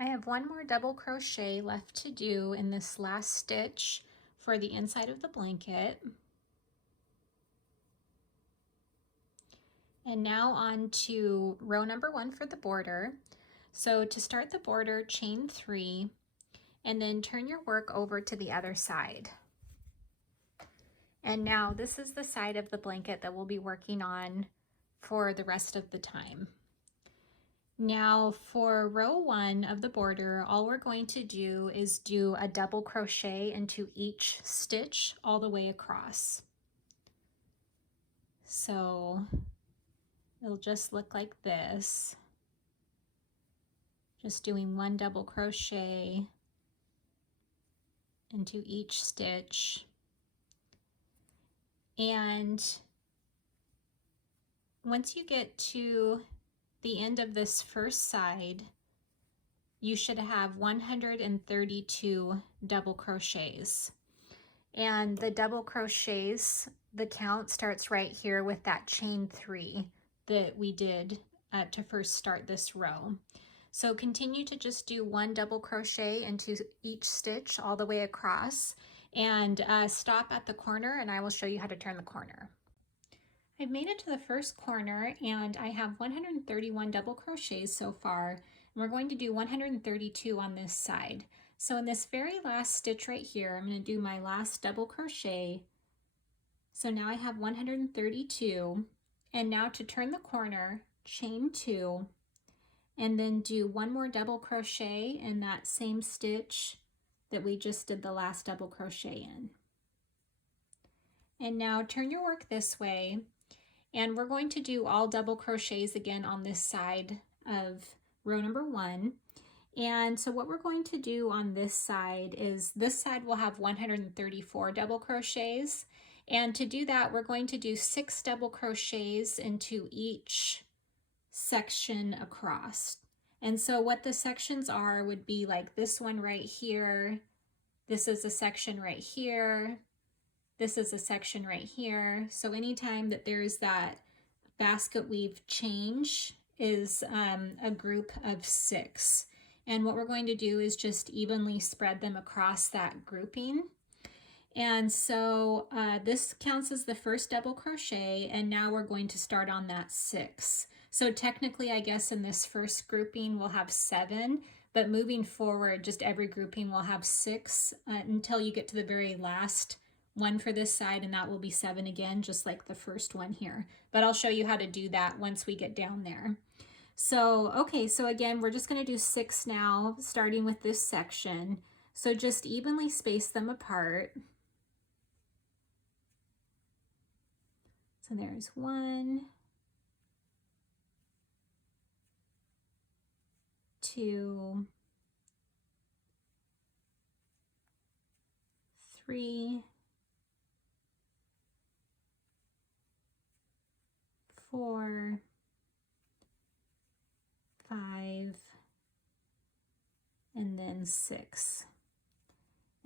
I have one more double crochet left to do in this last stitch for the inside of the blanket. And now on to row number 1 for the border. So to start the border, chain 3 and then turn your work over to the other side. And now this is the side of the blanket that we'll be working on for the rest of the time. Now for row 1 of the border, all we're going to do is do a double crochet into each stitch all the way across. So it'll just look like this. Just doing one double crochet into each stitch. And once you get to the end of this first side, you should have 132 double crochets. And the double crochets, the count starts right here with that chain 3 that we did to first start this row. So continue to just do one double crochet into each stitch all the way across, and stop at the corner and I will show you how to turn the corner. I've made it to the first corner and I have 131 double crochets so far, and we're going to do 132 on this side. So in this very last stitch right here, I'm going to do my last double crochet. So now I have 132, and now to turn the corner, chain 2 and then do one more double crochet in that same stitch that we just did the last double crochet in. And now turn your work this way, and we're going to do all double crochets again on this side of row number 1. And so what we're going to do on this side is, this side will have 134 double crochets, and to do that we're going to do 6 double crochets into each section across. And so what the sections are would be like this one right here, this is a section right here, this is a section right here. So anytime that there's that basket weave change is a group of 6. And what we're going to do is just evenly spread them across that grouping. And so this counts as the first double crochet, and now we're going to start on that 6. So technically, I guess in this first grouping we'll have 7, but moving forward, just every grouping will have 6 until you get to the very last one for this side, and that will be 7 again, just like the first one here. But I'll show you how to do that once we get down there. So, okay, so again, we're just going to do 6 now, starting with this section. So just evenly space them apart. So there's 1, 2, 3, 4, 5, and then 6.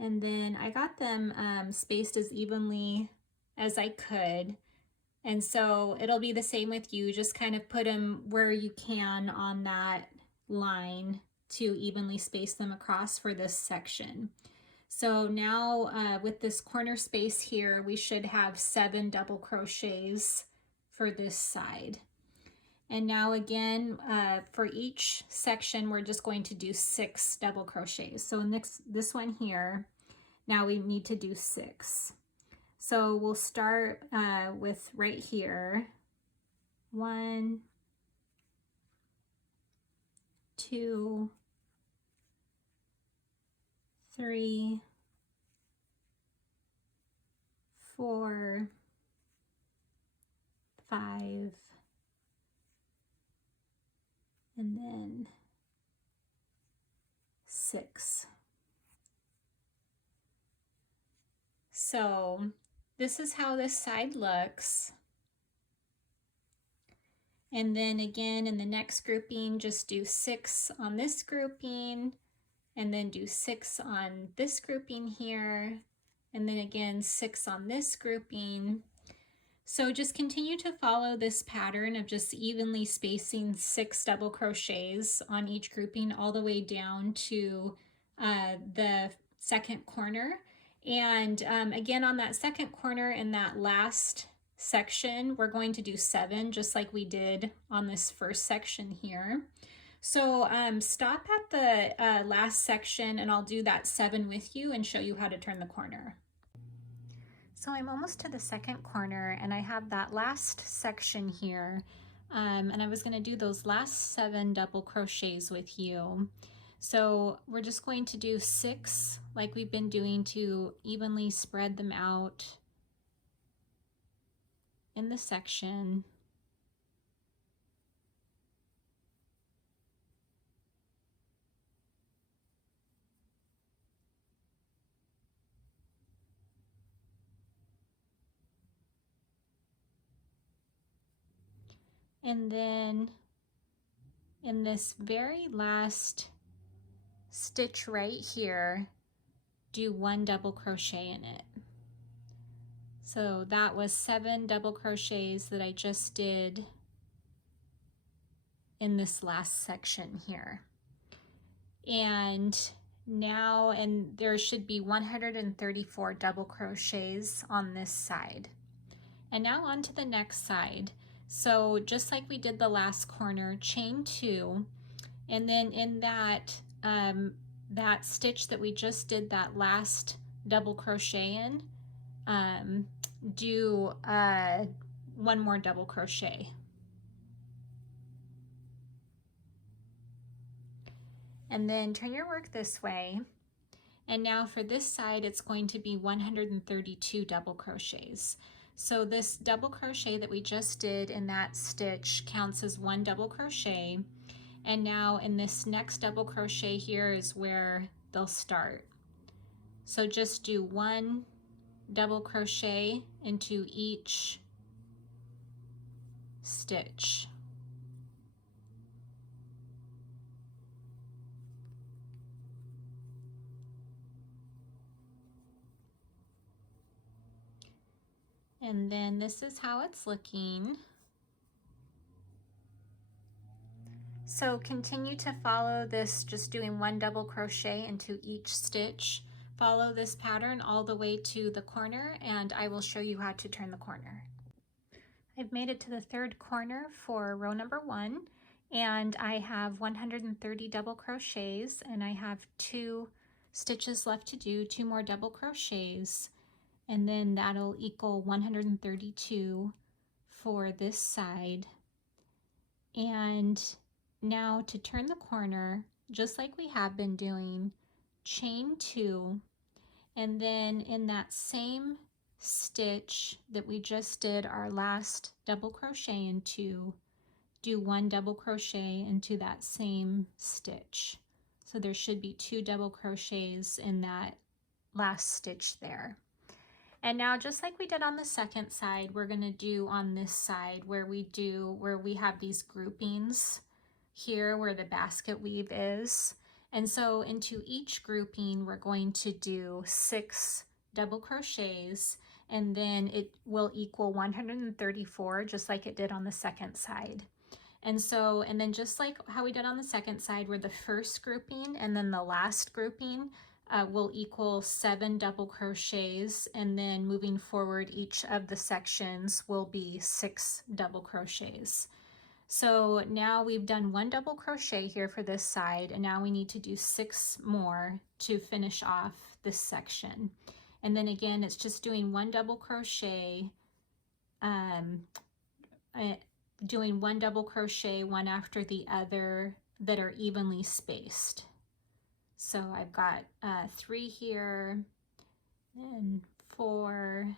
And then I got them spaced as evenly as I could. And so it'll be the same with you, just kind of put them where you can on that line to evenly space them across for this section. So now with this corner space here, we should have 7 double crochets for this side. And now again, for each section, we're just going to do 6 double crochets. So in this one here, now we need to do 6. So we'll start with right here, 1, 2, 3, 4, 5, and then 6. So this is how this side looks. And then again in the next grouping, just do 6 on this grouping, and then do 6 on this grouping here, and then again 6 on this grouping. So just continue to follow this pattern of just evenly spacing 6 double crochets on each grouping all the way down to the second corner. And again, on that second corner in that last section, we're going to do 7 just like we did on this first section here. So stop at the last section and I'll do that 7 with you and show you how to turn the corner. So I'm almost to the second corner and I have that last section here, and I was going to do those last 7 double crochets with you. So we're just going to do 6 like we've been doing to evenly spread them out in the section. And then in this very last stitch right here, do 1 double crochet in it. So that was 7 double crochets that I just did in this last section here. And now, and there should be 134 double crochets on this side. And now on to the next side. So just like we did the last corner, chain 2, and then in that that stitch that we just did that last double crochet in, do 1 more double crochet. And then turn your work this way. And now for this side, it's going to be 132 double crochets. So this double crochet that we just did in that stitch counts as 1 double crochet. And now in this next double crochet here is where they'll start. So just do 1 double crochet into each stitch. And then this is how it's looking. So continue to follow this, just doing 1 double crochet into each stitch. Follow this pattern all the way to the corner and I will show you how to turn the corner. I've made it to the 3rd corner for row number 1 and I have 130 double crochets and I have 2 stitches left to do, 2 more double crochets, and then that'll equal 132 for this side. And now to turn the corner, just like we have been doing, chain 2, and then in that same stitch that we just did our last double crochet into, do 1 double crochet into that same stitch. So there should be 2 double crochets in that last stitch there. And now just like we did on the second side, we're going to do on this side where we have these groupings here where the basket weave is. And so into each grouping we're going to do 6 double crochets and then it will equal 134 just like it did on the second side. And then just like how we did on the second side, where the first grouping and then the last grouping will equal 7 double crochets, and then moving forward each of the sections will be 6 double crochets. So now we've done 1 double crochet here for this side, and now we need to do 6 more to finish off this section. And then again, it's just doing 1 double crochet, doing 1 double crochet one after the other that are evenly spaced. So I've got 3 here, and 4,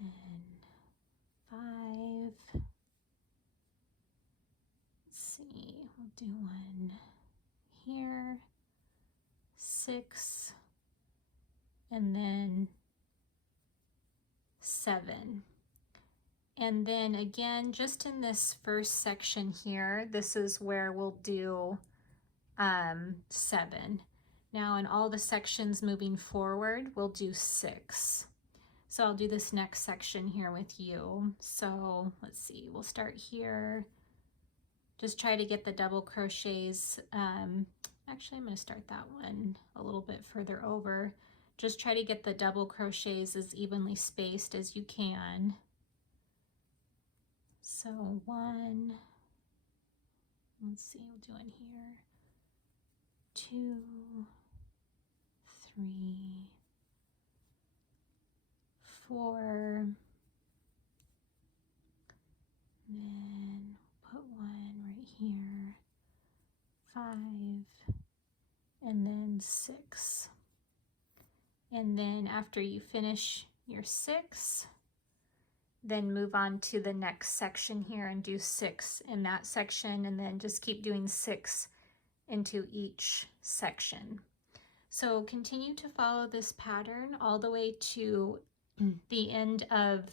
and 5. Let's see, we'll do 1 here, 6, and then 7. And then again, just in this first section here, this is where we'll do 7. Now in all the sections moving forward, we'll do 6. So I'll do this next section here with you. So let's see, we'll start here. Just try to get the double crochets. Actually, I'm going to start that one a little bit further over. Just try to get the double crochets as evenly spaced as you can. So 1, let's see, we'll do in here, 2, 3, 4, then put 1 right here, 5, and then 6. And then after you finish your 6, then move on to the next section here and do 6 in that section, and then just keep doing 6 into each section. So continue to follow this pattern all the way to the end of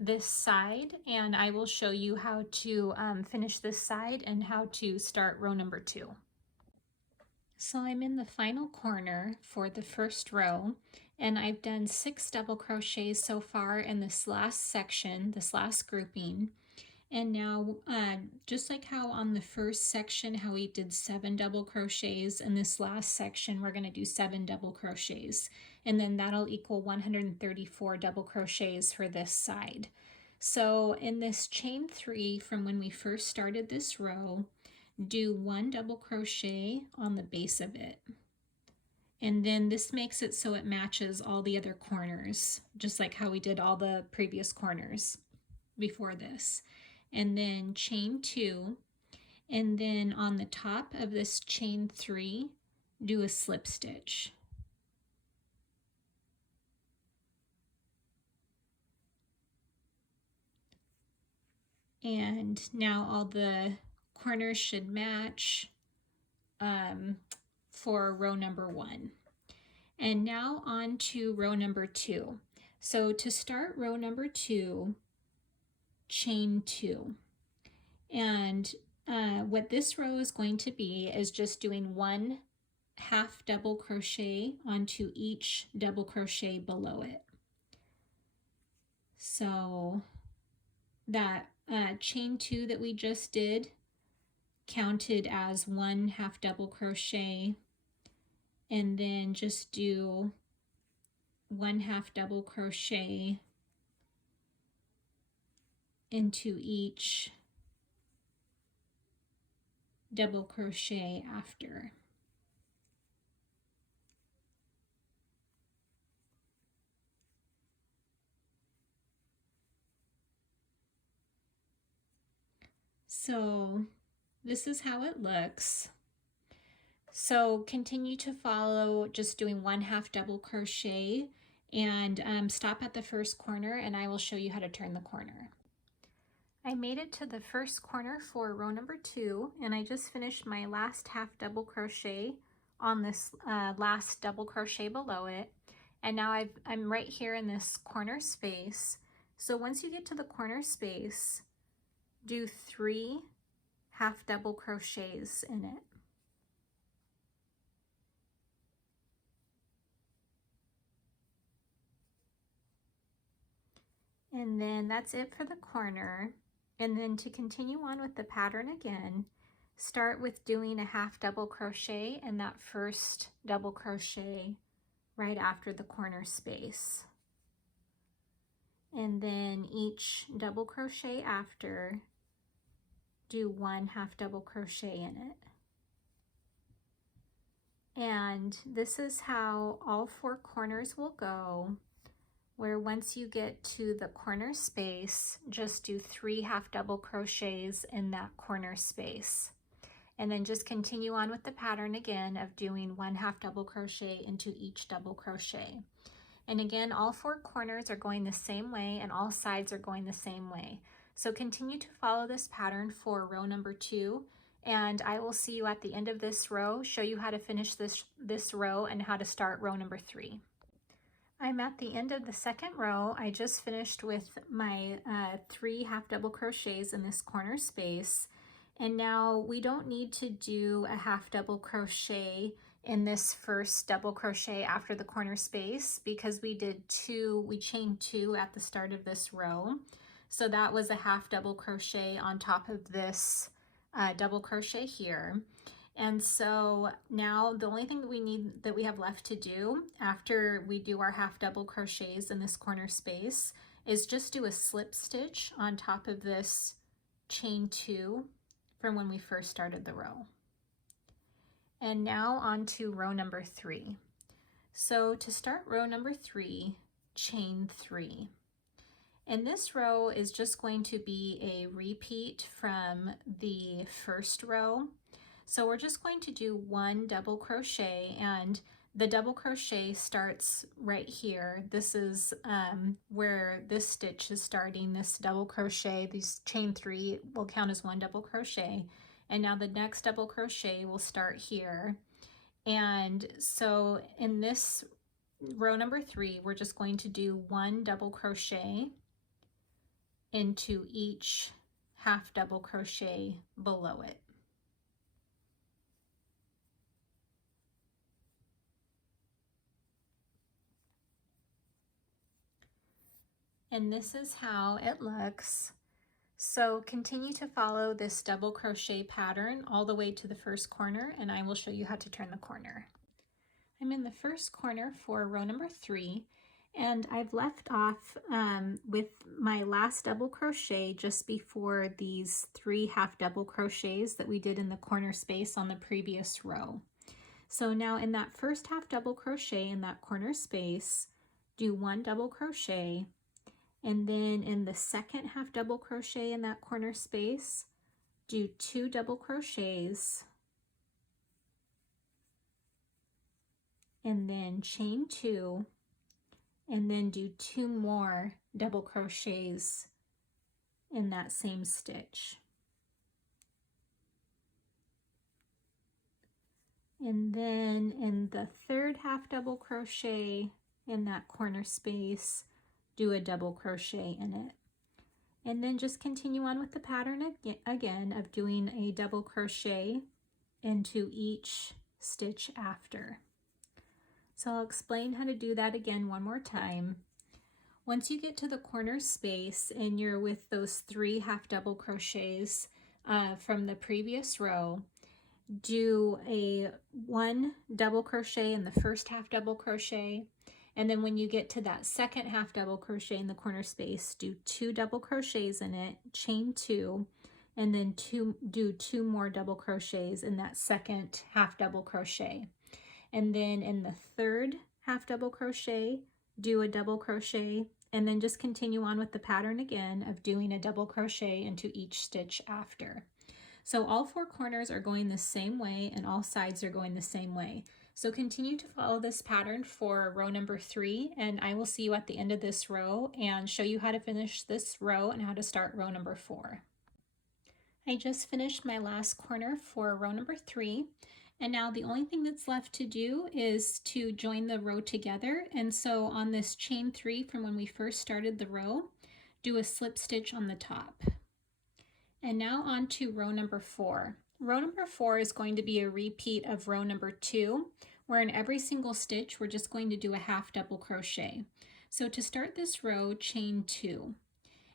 this side, and I will show you how to finish this side and how to start row number 2. So I'm in the final corner for the first row, and I've done 6 double crochets so far in this last section, this last grouping. And now, just like how on the first section, how we did 7 double crochets, in this last section, we're going to do 7 double crochets. And then that'll equal 134 double crochets for this side. So in this chain 3 from when we first started this row, do 1 double crochet on the base of it. And then this makes it so it matches all the other corners, just like how we did all the previous corners before this. And then chain 2, and then on the top of this chain 3, do a slip stitch. And now all the corners should match for row number 1. And now on to row number 2. So to start row number 2, chain 2. And what this row is going to be is just doing 1 half double crochet onto each double crochet below it. So that chain 2 that we just did counted as 1 half double crochet, and then just do 1 half double crochet into each double crochet after. So this is how it looks. So continue to follow, just doing 1 half double crochet, and stop at the first corner, and I will show you how to turn the corner. I made it to the first corner for row number 2, and I just finished my last half double crochet on this last double crochet below it. And now I'm right here in this corner space. So once you get to the corner space, do 3 half double crochets in it. And then that's it for the corner. And then to continue on with the pattern again, start with doing a half double crochet in that first double crochet right after the corner space. And then each double crochet after, do 1 half double crochet in it. And this is how all 4 corners will go, where once you get to the corner space, just do 3 half double crochets in that corner space. And then just continue on with the pattern again of doing 1 half double crochet into each double crochet. And again, all 4 corners are going the same way and all sides are going the same way. So continue to follow this pattern for row number 2, and I will see you at the end of this row, show you how to finish this row and how to start row number 3. I'm at the end of the second row. I just finished with my 3 half double crochets in this corner space. And now we don't need to do a half double crochet in this first double crochet after the corner space because we chained 2 at the start of this row. So that was a half double crochet on top of this double crochet here. And so now the only thing that we have left to do after we do our half double crochets in this corner space is just do a slip stitch on top of this chain 2 from when we first started the row. And now on to row number 3. So to start row number 3, chain 3. And this row is just going to be a repeat from the first row. So we're just going to do 1 double crochet, and the double crochet starts right here. This is where this stitch is starting, this double crochet. These chain 3 will count as 1 double crochet. And now the next double crochet will start here. And so in this row number 3, we're just going to do 1 double crochet into each half double crochet below it. And this is how it looks. So continue to follow this double crochet pattern all the way to the first corner, and I will show you how to turn the corner. I'm in the first corner for row number 3, and I've left off with my last double crochet just before these 3 half double crochets that we did in the corner space on the previous row. So now in that first half double crochet in that corner space, do 1 double crochet, and then in the second half double crochet in that corner space, do 2 double crochets, and then chain 2, and then do 2 more double crochets in that same stitch. And then in the third half double crochet in that corner space, do a double crochet in it. And then just continue on with the pattern again of doing a double crochet into each stitch after. So I'll explain how to do that again one more time. Once you get to the corner space and you're with those 3 half double crochets from the previous row, do a 1 double crochet in the first half double crochet, and then when you get to that second half double crochet in the corner space, do 2 double crochets in it, chain 2, and then do 2 more double crochets in that second half double crochet. And then in the third half double crochet, do a double crochet, and then just continue on with the pattern again of doing a double crochet into each stitch after. So all 4 corners are going the same way and all sides are going the same way. So continue to follow this pattern for row number 3, and I will see you at the end of this row and show you how to finish this row and how to start row number 4. I just finished my last corner for row number 3, and now the only thing that's left to do is to join the row together. And so on this chain 3 from when we first started the row, do a slip stitch on the top. And now on to row number 4. Row number 4 is going to be a repeat of row number 2, where in every single stitch we're just going to do a half double crochet. So to start this row, chain 2.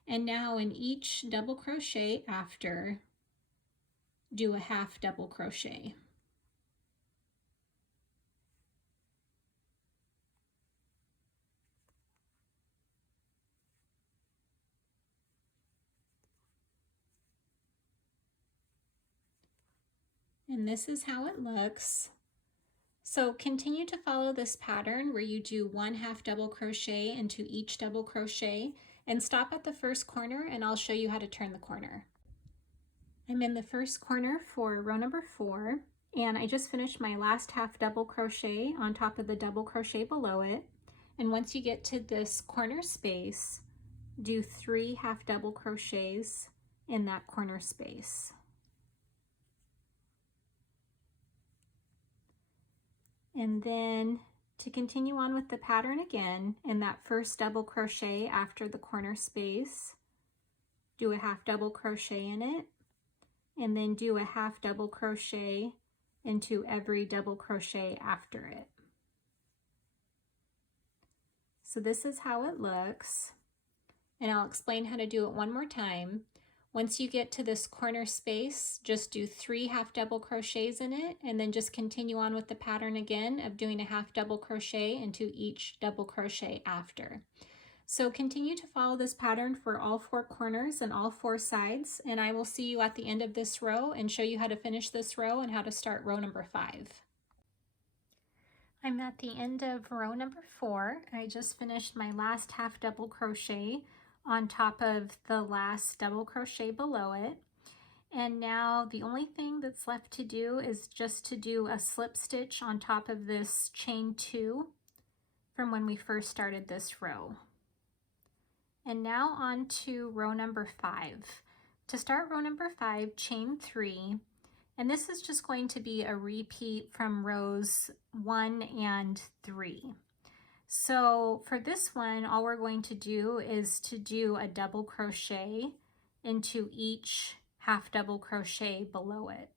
And now in each double crochet after, do a half double crochet. And this is how it looks. So continue to follow this pattern where you do 1 half double crochet into each double crochet and stop at the first corner, and I'll show you how to turn the corner. I'm in the first corner for row number 4, and I just finished my last half double crochet on top of the double crochet below it. And once you get to this corner space, do 3 half double crochets in that corner space. And then to continue on with the pattern again, in that first double crochet after the corner space, do a half double crochet in it, and then do a half double crochet into every double crochet after it. So this is how it looks, and I'll explain how to do it one more time. Once you get to this corner space, just do 3 half double crochets in it, and then just continue on with the pattern again of doing a half double crochet into each double crochet after. So continue to follow this pattern for all 4 corners and all 4 sides, and I will see you at the end of this row and show you how to finish this row and how to start row number 5. I'm at the end of row number 4. I just finished my last half double crochet on top of the last double crochet below it. And now the only thing that's left to do is just to do a slip stitch on top of this chain 2 from when we first started this row. And now on to row number 5. To start row number 5, chain 3, and this is just going to be a repeat from rows 1 and 3. So for this one, all we're going to do is to do a double crochet into each half double crochet below it.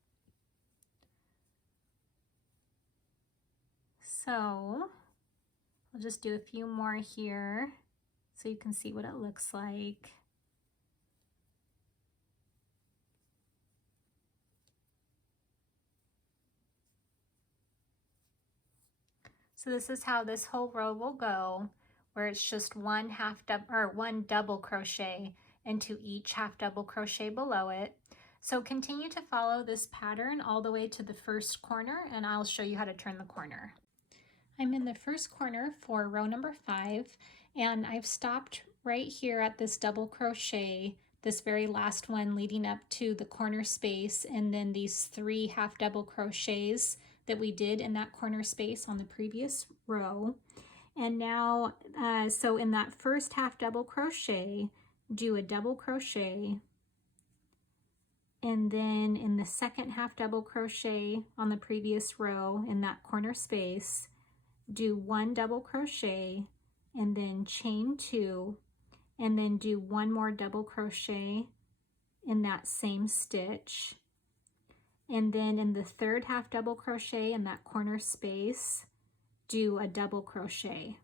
So I'll just do a few more here so you can see what it looks like. So this is how this whole row will go, where it's just one double crochet into each half double crochet below it. So continue to follow this pattern all the way to the first corner, and I'll show you how to turn the corner. I'm in the first corner for row number 5, and I've stopped right here at this double crochet, this very last one leading up to the corner space, and then these 3 half double crochets that we did in that corner space on the previous row. And now, so in that first half double crochet, do a double crochet, and then in the second half double crochet on the previous row in that corner space, do 1 double crochet, and then chain 2, and then do 1 more double crochet in that same stitch. And then in the third half double crochet in that corner space, do a double crochet.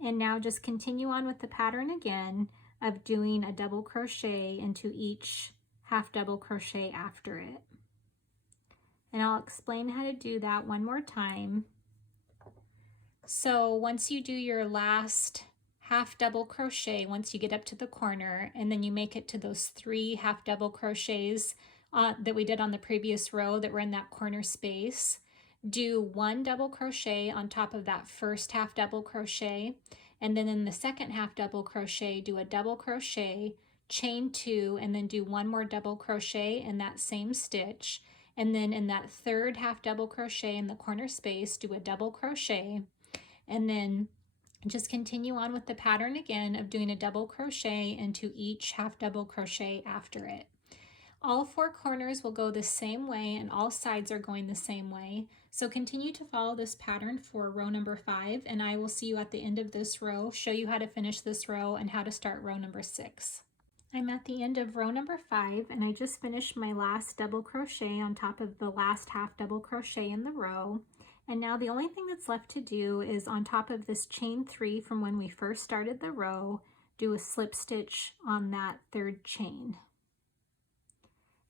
And now just continue on with the pattern again of doing a double crochet into each half double crochet after it. And I'll explain how to do that one more time. So once you do your last half double crochet, once you get up to the corner, and then you make it to those 3 half double crochets that we did on the previous row that were in that corner space, do 1 double crochet on top of that first half double crochet, and then in the second half double crochet do a double crochet, chain 2, and then do 1 more double crochet in that same stitch, and then in that third half double crochet in the corner space do a double crochet, and then just continue on with the pattern again of doing a double crochet into each half double crochet after it. All 4 corners will go the same way, and all sides are going the same way. So continue to follow this pattern for row number 5, and I will see you at the end of this row, show you how to finish this row and how to start row number 6. I'm at the end of row number 5, and I just finished my last double crochet on top of the last half double crochet in the row. And now the only thing that's left to do is on top of this chain 3 from when we first started the row, do a slip stitch on that third chain.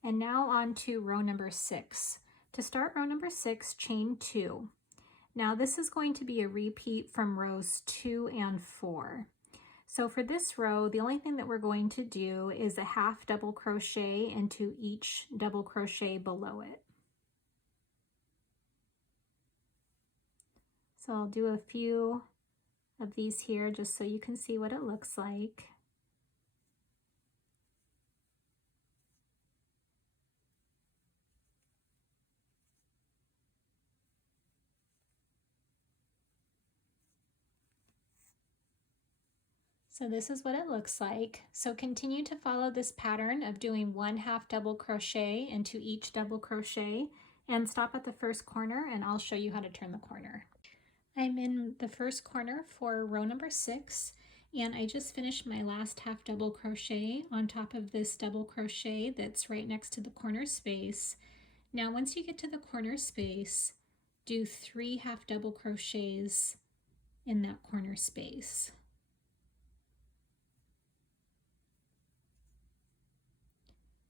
And now on to row number 6. To start row number 6, chain 2. Now this is going to be a repeat from rows 2 and 4. So for this row, the only thing that we're going to do is a half double crochet into each double crochet below it. So I'll do a few of these here just so you can see what it looks like. So this is what it looks like. So continue to follow this pattern of doing 1 half double crochet into each double crochet, and stop at the first corner, and I'll show you how to turn the corner. I'm in the first corner for row number 6, and I just finished my last half double crochet on top of this double crochet that's right next to the corner space. Now once you get to the corner space, do 3 half double crochets in that corner space.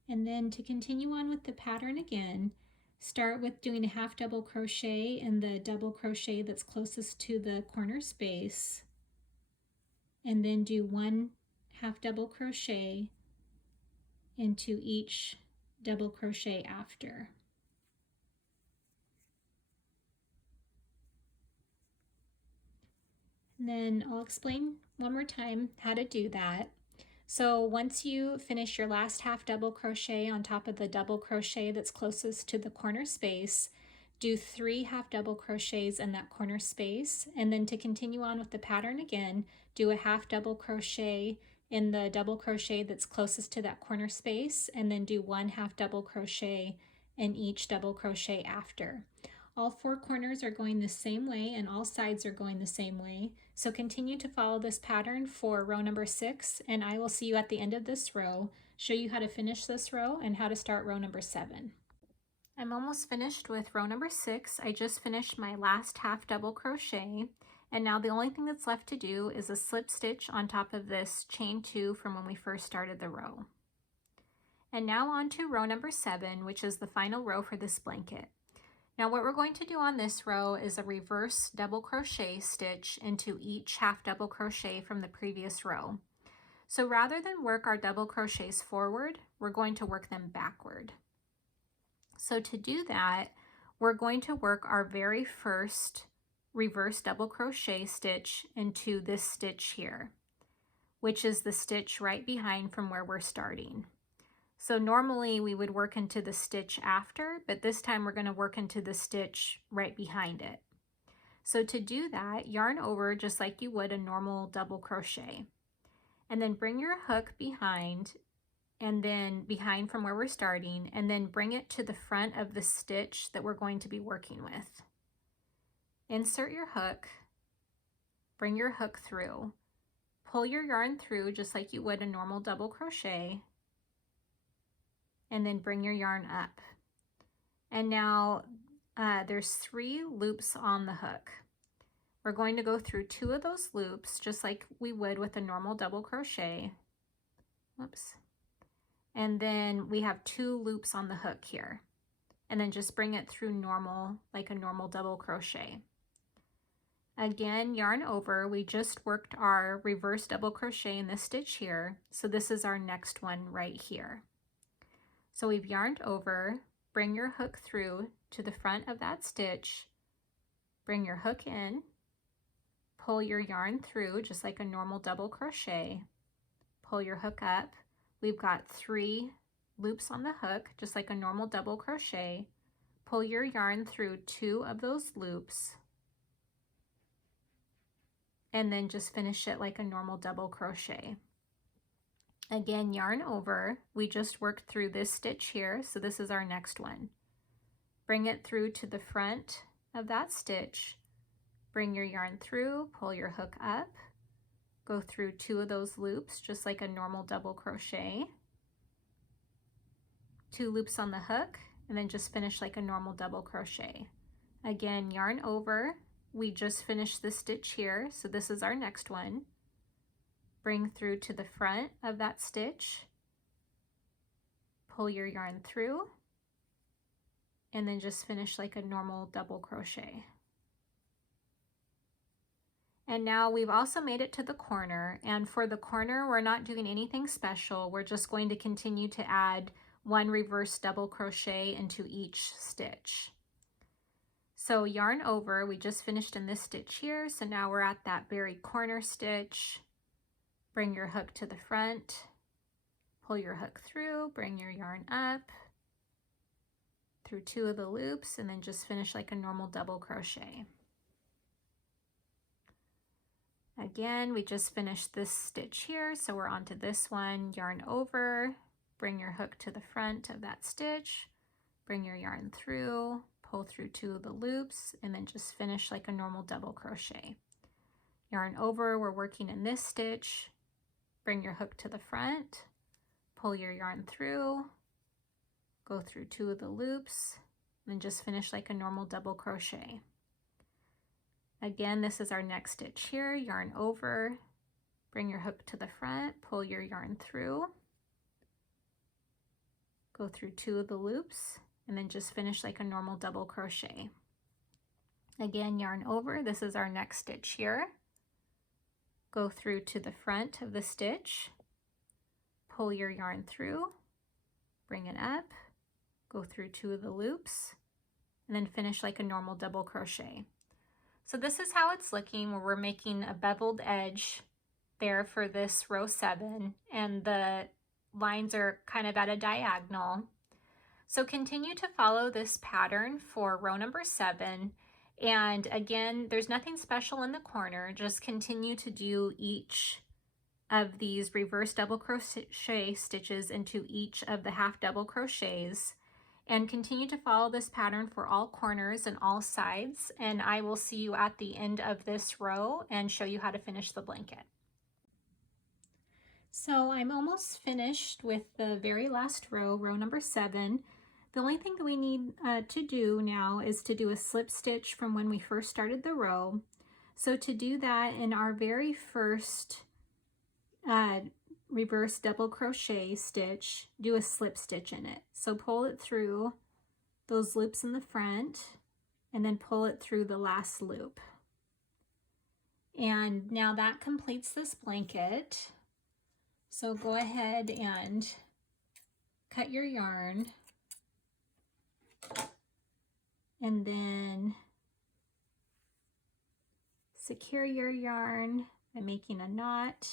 And then to continue on with the pattern again, start with doing a half double crochet in the double crochet that's closest to the corner space, and then do 1 half double crochet into each double crochet after. And then I'll explain one more time how to do that. So once you finish your last half double crochet on top of the double crochet that's closest to the corner space, do 3 half double crochets in that corner space, and then to continue on with the pattern again, do a half double crochet in the double crochet that's closest to that corner space, and then do 1 half double crochet in each double crochet after. All 4 corners are going the same way and all sides are going the same way. So continue to follow this pattern for row number 6, and I will see you at the end of this row, show you how to finish this row and how to start row number 7. I'm almost finished with row number 6. I just finished my last half double crochet, and now the only thing that's left to do is a slip stitch on top of this chain 2 from when we first started the row. And now on to row number 7, which is the final row for this blanket. Now what we're going to do on this row is a reverse double crochet stitch into each half double crochet from the previous row. So rather than work our double crochets forward, we're going to work them backward. So to do that, we're going to work our very first reverse double crochet stitch into this stitch here, which is the stitch right behind from where we're starting. So normally we would work into the stitch after, but this time we're going to work into the stitch right behind it. So to do that, yarn over just like you would a normal double crochet. And then bring your hook behind, and then behind from where we're starting, and then bring it to the front of the stitch that we're going to be working with. Insert your hook, bring your hook through, pull your yarn through just like you would a normal double crochet, and then bring your yarn up. And now there's 3 loops on the hook. We're going to go through 2 of those loops just like we would with a normal double crochet. Whoops. And then we have 2 loops on the hook here. And then just bring it through normal, like a normal double crochet. Again, yarn over. We just worked our reverse double crochet in this stitch here. So this is our next one right here. So we've yarned over, bring your hook through to the front of that stitch, bring your hook in, pull your yarn through just like a normal double crochet, pull your hook up. We've got 3 loops on the hook just like a normal double crochet, pull your yarn through 2 of those loops, and then just finish it like a normal double crochet. Again, yarn over. We just worked through this stitch here, so this is our next one. Bring it through to the front of that stitch, bring your yarn through, pull your hook up, go through 2 of those loops just like a normal double crochet, 2 loops on the hook, and then just finish like a normal double crochet. Again, yarn over. We just finished this stitch here, so this is our next one. Bring through to the front of that stitch, pull your yarn through, and then just finish like a normal double crochet. And now we've also made it to the corner, and for the corner we're not doing anything special. We're just going to continue to add 1 reverse double crochet into each stitch. So yarn over. We just finished in this stitch here, so now we're at that very corner stitch. Bring your hook to the front, pull your hook through, bring your yarn up through 2 of the loops, and then just finish like a normal double crochet. Again, we just finished this stitch here, so we're on to this one. Yarn over, bring your hook to the front of that stitch, bring your yarn through, pull through 2 of the loops, and then just finish like a normal double crochet. Yarn over, we're working in this stitch, bring your hook to the front, pull your yarn through, go through 2 of the loops, and then just finish like a normal double crochet. Again, this is our next stitch here. Yarn over, bring your hook to the front, pull your yarn through, go through 2 of the loops, and then just finish like a normal double crochet. Again, yarn over, this is our next stitch here. Go through to the front of the stitch, pull your yarn through, bring it up, go through 2 of the loops, and then finish like a normal double crochet. So this is how it's looking, where we're making a beveled edge there for this row 7, and the lines are kind of at a diagonal. So continue to follow this pattern for row number 7. And again, there's nothing special in the corner, just continue to do each of these reverse double crochet stitches into each of the half double crochets, and continue to follow this pattern for all corners and all sides, and I will see you at the end of this row and show you how to finish the blanket. So I'm almost finished with the very last row, row number 7. The only thing that we need to do now is to do a slip stitch from when we first started the row. So to do that, in our very first reverse double crochet stitch, do a slip stitch in it. So pull it through those loops in the front and then pull it through the last loop. And now that completes this blanket. So go ahead and cut your yarn, and then secure your yarn by making a knot.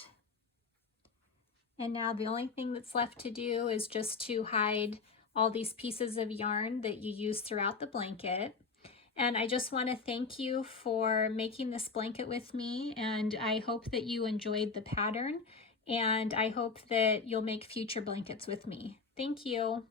And now the only thing that's left to do is just to hide all these pieces of yarn that you use throughout the blanket. And I just want to thank you for making this blanket with me, and I hope that you enjoyed the pattern, and I hope that you'll make future blankets with me. Thank you.